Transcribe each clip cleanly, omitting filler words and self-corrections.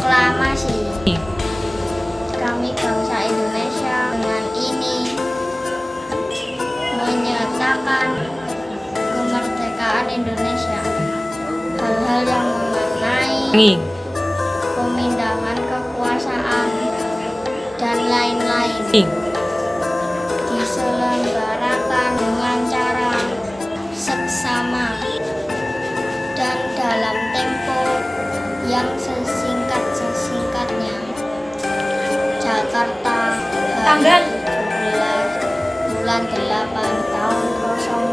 proklamasi. Kami bangsa Indonesia dengan ini menyatakan kemerdekaan Indonesia. Hal-hal yang mengenai pemindahan kekuasaan dan lain-lain diselenggarakan dengan cara seksama dan dalam tempo yang sesingkat-singkatnya. Jakarta, Tanggal 17 bulan 8 tahun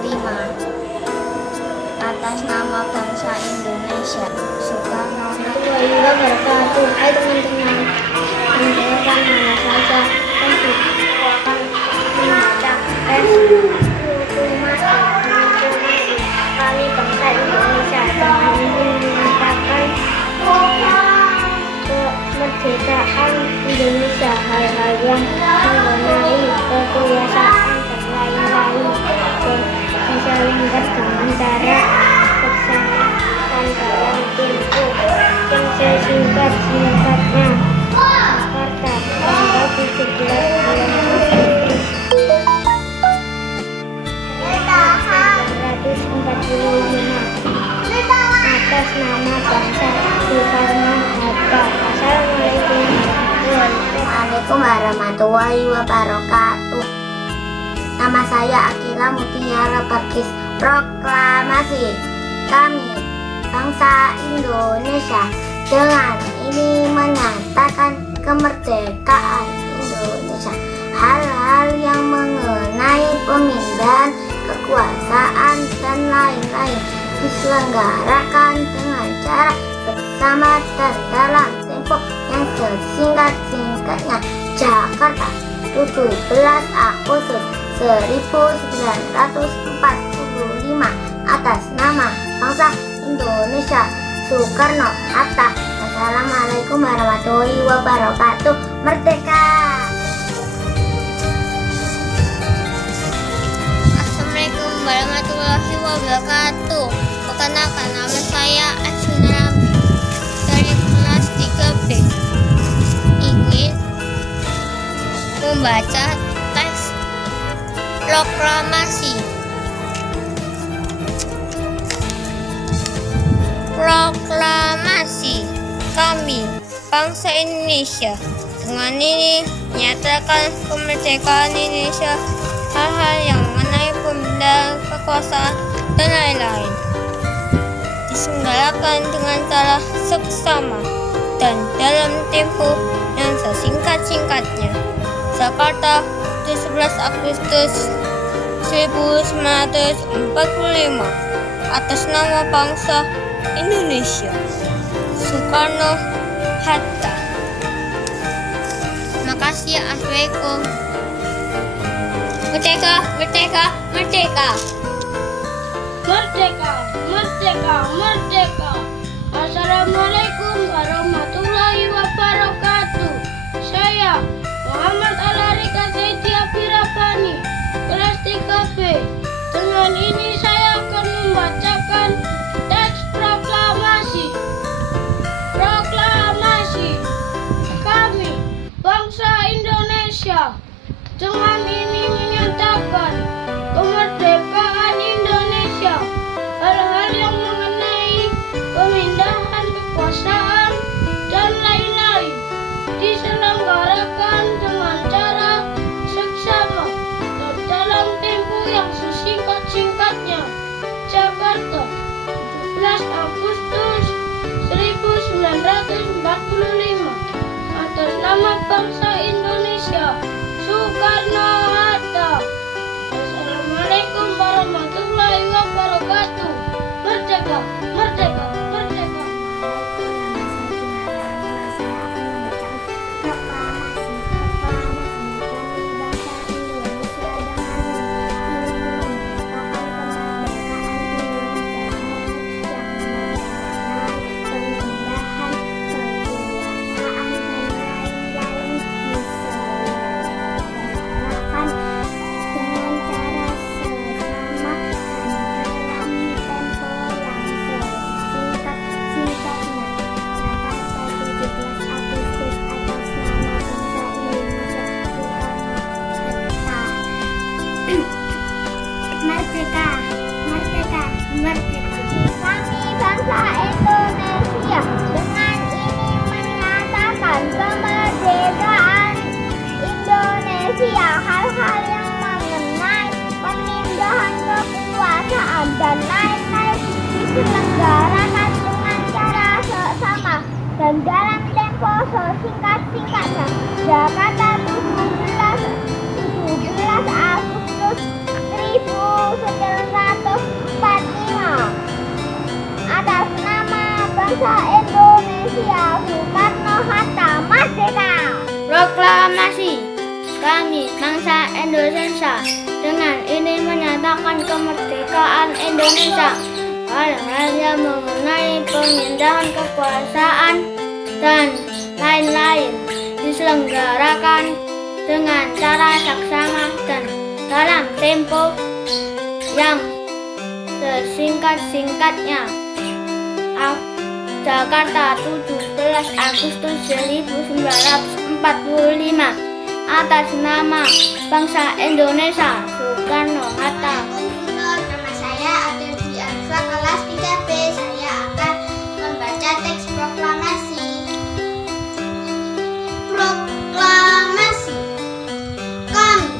05. Atas nama bangsa Indonesia, Soekarno Hatta. Wabarakatuh. Hai teman-teman, mendengarkan nama saja dan akan membaca proklamasi kami bangsa Indonesia dengan ini menyatakan kemerdekaan Indonesia. Hal-hal yang mengenai kekuasaan dan lain-lain diselenggarakan dengan cara seksama dan dalam tempo yang sesingkat-singkatnya. Jakarta, tanggal 17 bulan Agustus 1945. Atas nama bangsa Soekarno Hatta. Assalamualaikum warahmatullahi wabarakatuh. Nama saya Akila Mutiara Barkis. Proklamasi kami bangsa Indonesia dengan ini menyatakan kemerdekaan Indonesia. Hal-hal yang mengenai pemindahan kekuasaan dan lain-lain diselenggarakan dengan cara bersama dan dalam tempo yang sesingkat-singkatnya. Jakarta, 17 Agustus 1945. Atas nama bangsa Indonesia, Soekarno Hatta. Wassalamualaikum warahmatullahi wabarakatuh. Merdeka! Assalamualaikum warahmatullahi wabarakatuh. Perkenalkan, nama saya Ajuna Rambi dari kelas 3B. Ingin membaca teks proklamasi. Proklamasi kami bangsa Indonesia dengan ini menyatakan kemerdekaan Indonesia. Hal-hal yang mengenai pemindahan kekuasaan dan lain-lain diselenggarakan dengan cara seksama dan dalam tempo yang sesingkat-singkatnya. Jakarta, 11 Agustus 1945. Atas nama bangsa Indonesia, Soekarno Hatta. Makasih ya. Assalamualaikum. Merdeka, merdeka, merdeka. Merdeka, merdeka, merdeka. Assalamualaikum warahmatullahi wabarakatuh. Saya Muhammad Alarika Setia Pirabani, kelas 3B. Dengan ini saya akan membacakan teks proklamasi. Proklamasi kami bangsa Indonesia dengan ini menyatakan kemerdekaan Indonesia. Hal-hal yang mengenai pemindahan kekuasaan dan lain-lain diselenggarakan dengan cara seksama dan dalam tempo yang sesingkat-singkatnya. Jakarta, 17 Agustus 1945. Atas nama bangsa Indonesia, Soekarno Hatta. Assalamualaikum warahmatullahi wabarakatuh. Merdeka, merdeka, merdeka. diselenggarakan dengan cara seksama dan dalam tempo sesingkat-singkatnya. Jakarta 17 Agustus 1945. Atas nama bangsa Indonesia, Soekarno-Hatta, Merdeka! Proklamasi. Kami bangsa Indonesia dengan ini menyatakan kemerdekaan Indonesia. Hal-hal yang mengenai pemindahan kekuasaan dan lain-lain diselenggarakan dengan cara saksama dan dalam tempo yang sesingkat-singkatnya. Jakarta 17 Agustus 1945. Atas nama bangsa Indonesia, Soekarno-Hatta. Nama saya Adelvi Arfa, kelas 3B. Saya akan membaca teks proklamasi. Proklamasi. Kami,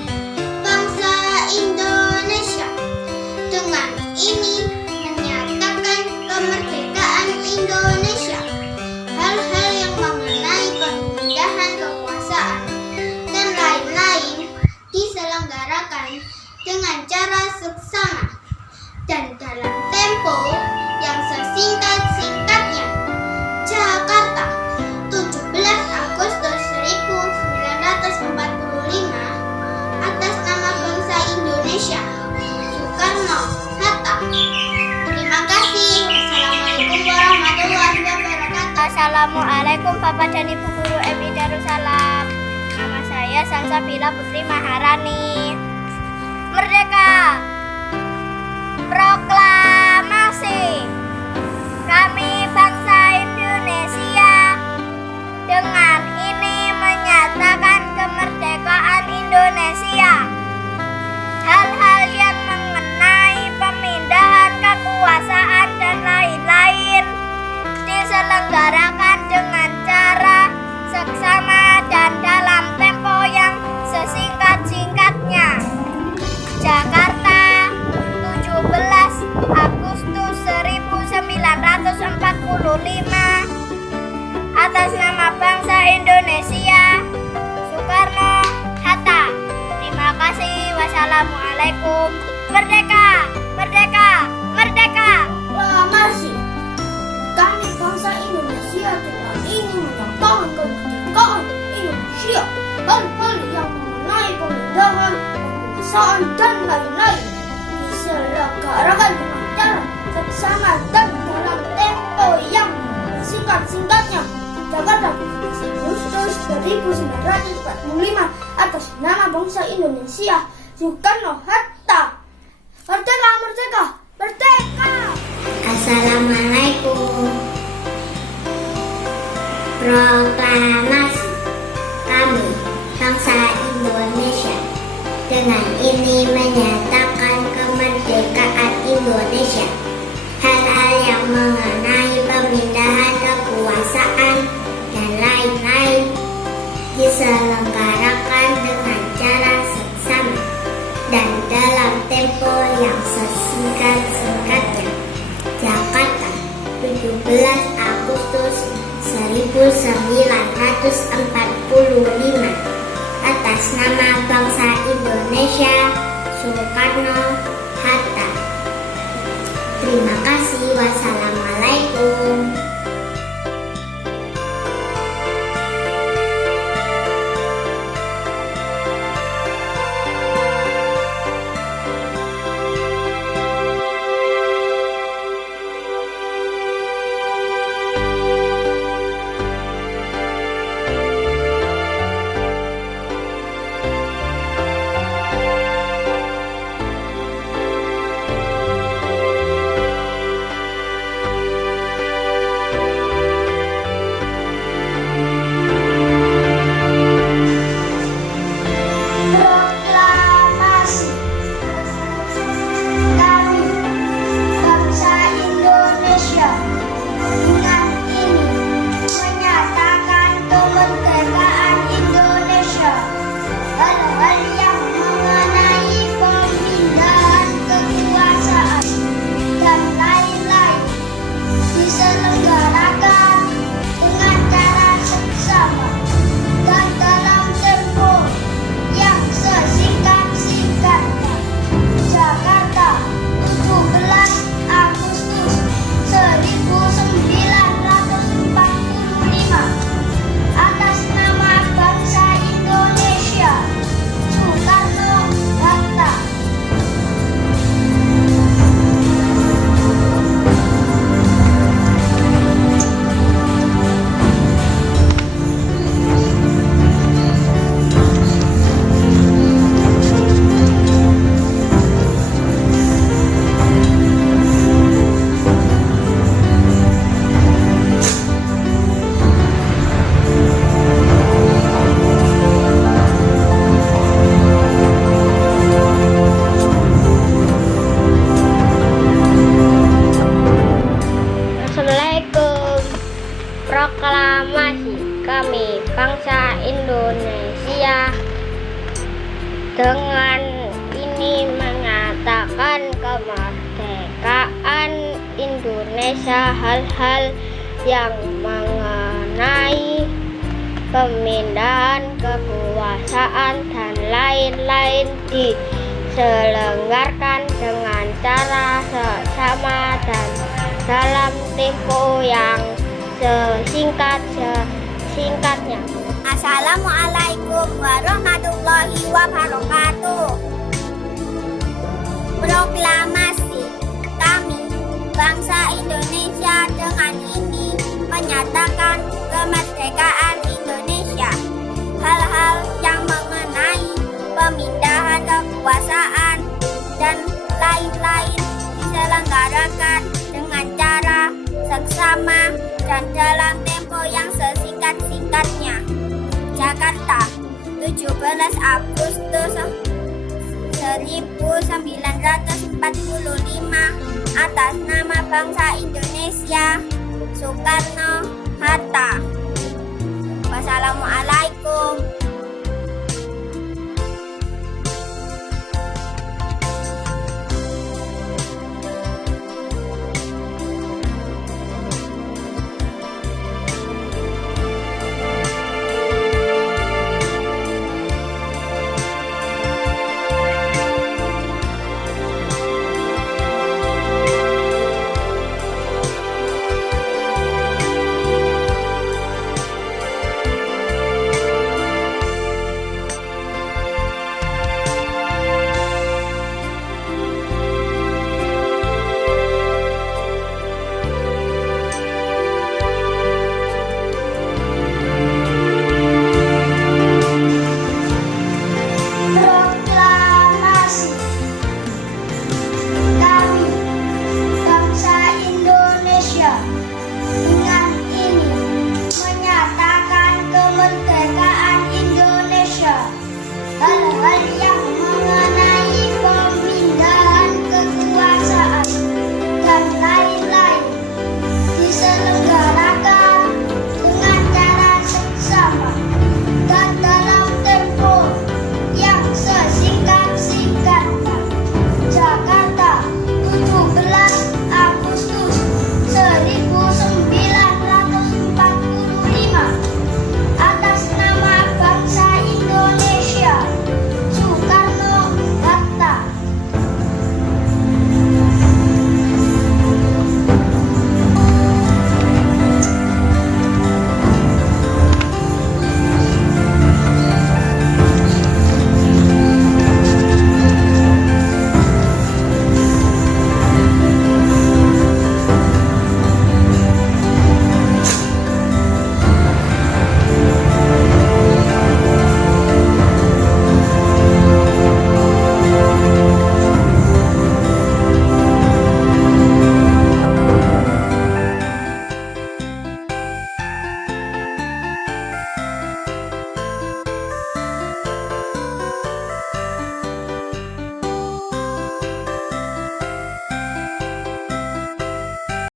bangsa Indonesia, dengan ini menyatakan kemerdekaan Indonesia. Hal-hal yang mengenai pemindahan kekuasaan dan lain-lain diselenggarakan dengan cara seksama dan dalam tempo yang sesingkat-singkatnya. Jakarta, 17 Agustus 1945. Atas nama bangsa Indonesia, Soekarno-Hatta. Terima kasih. Wassalamualaikum warahmatullahi wabarakatuh. Assalamualaikum Bapak dan Ibu Guru MI Darussalam. Nama saya Salsabila Putri Maharani. Merdeka! Proklamasi. Kami bangsa Indonesia dengan ini menyatakan kemerdekaan Indonesia. Hal-hal yang mengenai pemindahan kekuasaan dan lain-lain diselenggarakan dengan cara seksama dan dalam tempo yang sesingkat-singkatnya. Jakarta, 17 Agustus 1945. Atas nama bangsa Indonesia, Soekarno-Hatta. Terima kasih. Wassalamualaikum. Merdeka! Merdeka! Merdeka! Proklamasi. Kami bangsa Indonesia dengan ini menyatakan kemerdekaan Indonesia. Hal-hal yang mengenai pemindahan kekuasaan dan lain-lain diselenggarakan dengan cara seksama dan dalam tempo yang singkat-singkatnya. Jakarta 17 Agustus 1945. Atas nama bangsa Indonesia, Soekarno-Hatta. Merdeka! Merdeka! Merdeka! Assalamualaikum. Proklamasi. Kami, bangsa Indonesia, dengan ini menyatakan kemerdekaan Indonesia. Hal-hal yang mengenai pemindahan kekuasaan dan lain-lain diselenggarakan dengan cara seksama dan dalam tempo yang sesingkat-singkatnya. Jakarta, 17 Agustus 1945. Atas nama bangsa Indonesia, Soekarno-Hatta. Terima kasih. Wassalamualaikum. kami bangsa Indonesia dengan ini menyatakan kemerdekaan Indonesia. Hal-hal yang mengenai pemindahan kekuasaan dan lain-lain diselenggarakan dengan cara seksama dan dalam tempo yang sesingkatnya. Assalamualaikum warahmatullahi wabarakatuh. Proklamasi kami bangsa Indonesia dengan ini menyatakan kemerdekaan Indonesia. Hal-hal yang mengenai pemindahan kekuasaan dan lain-lain diselenggarakan dengan cara seksama dan dalam tempo yang sesingkat-singkatnya. Jakarta, 17 Agustus 1945. Atas nama bangsa Indonesia, Soekarno Hatta. Wassalamualaikum